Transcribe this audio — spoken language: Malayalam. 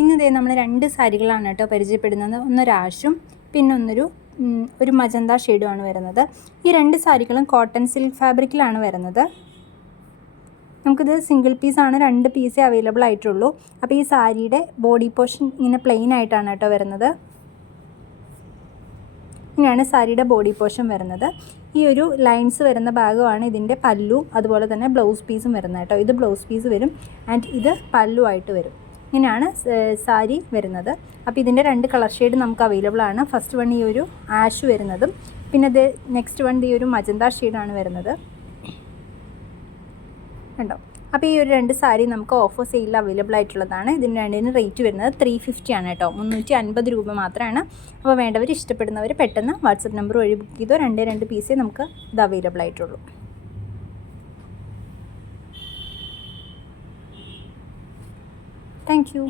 ഇന്ന് ദേ നമ്മൾ 2 സാരികളാണ് കേട്ടോ പരിചയപ്പെടുന്നത്. ഒന്നൊരു ആഷും പിന്നെ ഒരു മജന്ത ഷെയ്ഡുമാണ് വരുന്നത്. ഈ 2 സാരികളും കോട്ടൺ സിൽക്ക് ഫാബ്രിക്കിലാണ് വരുന്നത്. നമുക്കിത് സിംഗിൾ പീസാണ്, 2 പീസേ അവൈലബിൾ ആയിട്ടുള്ളൂ. അപ്പോൾ ഈ സാരിയുടെ ബോഡി പോർഷൻ ഇങ്ങനെ പ്ലെയിൻ ആയിട്ടാണ് കേട്ടോ വരുന്നത്. ഇങ്ങനെയാണ് സാരിയുടെ ബോഡി പോർഷൻ വരുന്നത്. ഈ ഒരു ലൈൻസ് വരുന്ന ഭാഗമാണ് ഇതിൻ്റെ പല്ലു, അതുപോലെ തന്നെ ബ്ലൗസ് പീസും വരുന്നത് കേട്ടോ. ഇത് ബ്ലൗസ് പീസ് വരും ആൻഡ് ഇത് പല്ലു ആയിട്ട് വരും. ഇങ്ങനെയാണ് സാരി വരുന്നത്. അപ്പോൾ ഇതിൻ്റെ 2 കളർ ഷെയ്ഡ് നമുക്ക് അവൈലബിൾ ആണ്. ഫസ്റ്റ് വൺ ഈ ഒരു ആഷ് വരുന്നതും പിന്നെ നെക്സ്റ്റ് വൺ ഈ ഒരു മജന്ത ഷെയ്ഡാണ് വരുന്നത് കണ്ടോ. അപ്പോൾ ഈ ഒരു 2 സാരി നമുക്ക് ഓഫർ സെയിലിൽ അവൈലബിൾ ആയിട്ടുള്ളതാണ്. ഇതിന് രണ്ടിന് റേറ്റ് വരുന്നത് 350 ആണ് കേട്ടോ. 350 രൂപ മാത്രമാണ്. അപ്പോൾ വേണ്ടവർ, ഇഷ്ടപ്പെടുന്നവർ പെട്ടെന്ന് വാട്സപ്പ് നമ്പർ വഴി ബുക്ക് ചെയ്തോ. 2 പീസേ നമുക്ക് ഇത് അവൈലബിൾ ആയിട്ടുള്ളൂ. Thank you.